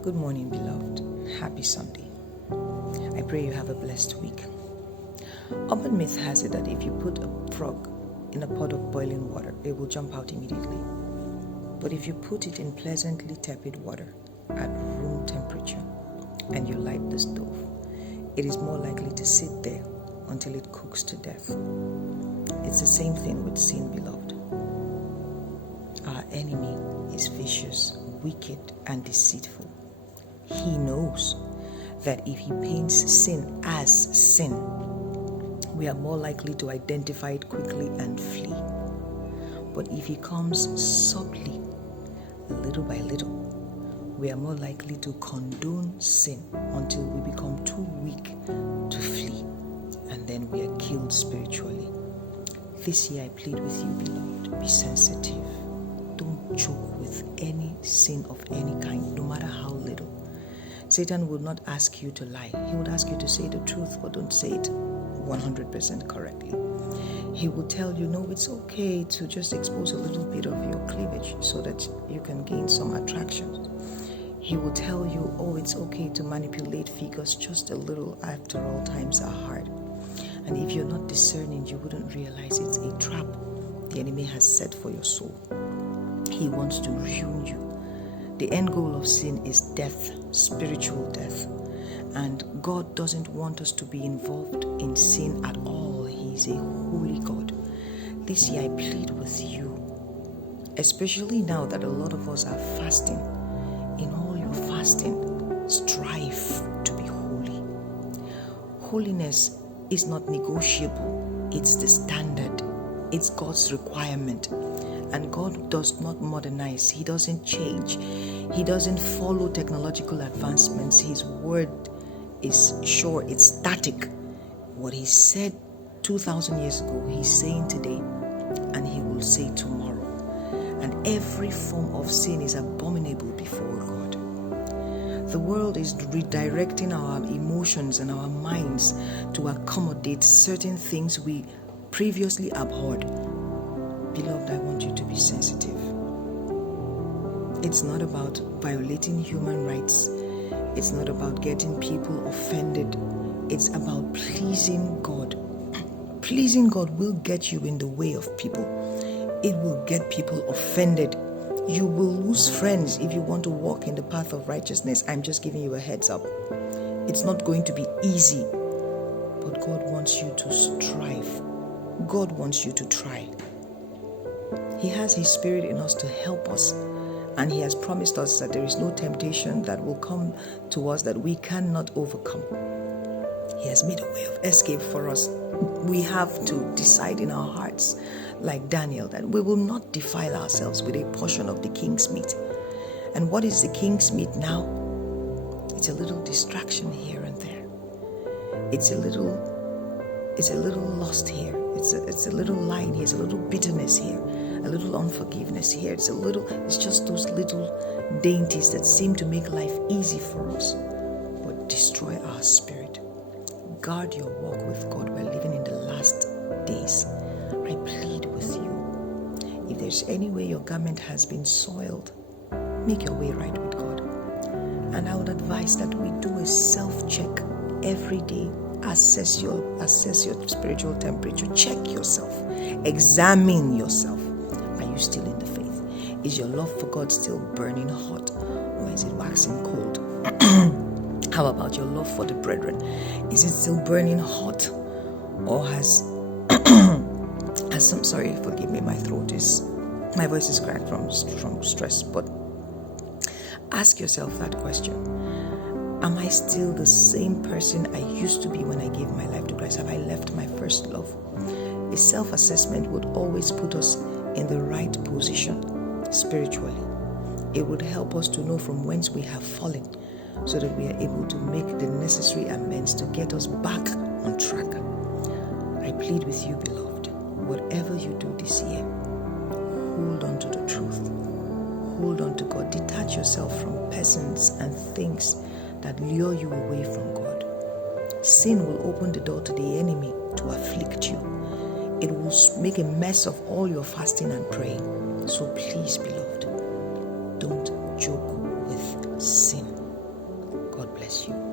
Good morning, beloved. Happy Sunday. I pray you have a blessed week. Urban myth has it that if you put a frog in a pot of boiling water, it will jump out immediately. But if you put it in pleasantly tepid water at room temperature and you light the stove, it is more likely to sit there until it cooks to death. It's the same thing with sin, beloved. Our enemy is vicious, wicked, and deceitful. He knows that if he paints sin as sin, we are more likely to identify it quickly and flee. But if he comes subtly, little by little, we are more likely to condone sin until we become too weak to flee, and then we are killed spiritually. This year I plead with you, beloved, be sensitive. Don't joke with any sin of any kind, no matter how little. Satan will not ask you to lie. He would ask you to say the truth, but don't say it 100% correctly. He will tell you, no, it's okay to just expose a little bit of your cleavage so that you can gain some attraction. He will tell you, oh, it's okay to manipulate figures just a little. After all, times are hard. And if you're not discerning, you wouldn't realize it's a trap the enemy has set for your soul. He wants to ruin you. The end goal of sin is death, spiritual death. And God doesn't want us to be involved in sin at all. He is a holy God. This year I plead with you, especially now that a lot of us are fasting. In all your fasting, strive to be holy. Holiness is not negotiable. It's the standard. It's God's requirement. And God does not modernize. He doesn't change. He doesn't follow technological advancements. His word is sure. It's static. What he said 2,000 years ago, he's saying today, and he will say tomorrow. And every form of sin is abominable before God. The world is redirecting our emotions and our minds to accommodate certain things we previously abhorred. Beloved, I want you to be sensitive. It's not about violating human rights. It's not about getting people offended. It's about pleasing God. Pleasing God will get you in the way of people. It will get people offended. You will lose friends if you want to walk in the path of righteousness. I'm just giving you a heads up. It's not going to be easy, but God wants you to strive. God wants you to try. He has His Spirit in us to help us, and He has promised us that there is no temptation that will come to us that we cannot overcome. He has made a way of escape for us. We have to decide in our hearts, like Daniel, that we will not defile ourselves with a portion of the king's meat. And what is the king's meat now? It's a little distraction here and there. It's a little lust here. It's a little lying here. It's a little bitterness here. A little unforgiveness here. It's just those little dainties that seem to make life easy for us, but destroy our spirit. Guard your walk with God. We're living in the last days. I plead with you. If there's any way your garment has been soiled, make your way right with God. And I would advise that we do a self-check every day. Assess your spiritual temperature. Check yourself. Examine yourself. Are you still in the faith? Is your love for God still burning hot, or is it waxing cold? How about your love for the brethren? Is it still burning hot, or has some? Sorry, forgive me. My voice is cracked from stress. But ask yourself that question. Am I still the same person I used to be when I gave my life to Christ? Have I left my first love? A self-assessment would always put us in the right position spiritually. It would help us to know from whence we have fallen, so that we are able to make the necessary amends to get us back on track. I plead with you, beloved, whatever you do this year, hold on to the truth. Hold on to God. Detach yourself from persons and things that lure you away from God. Sin will open the door to the enemy to afflict you. It will make a mess of all your fasting and praying. So please, beloved, don't joke with sin. bless you.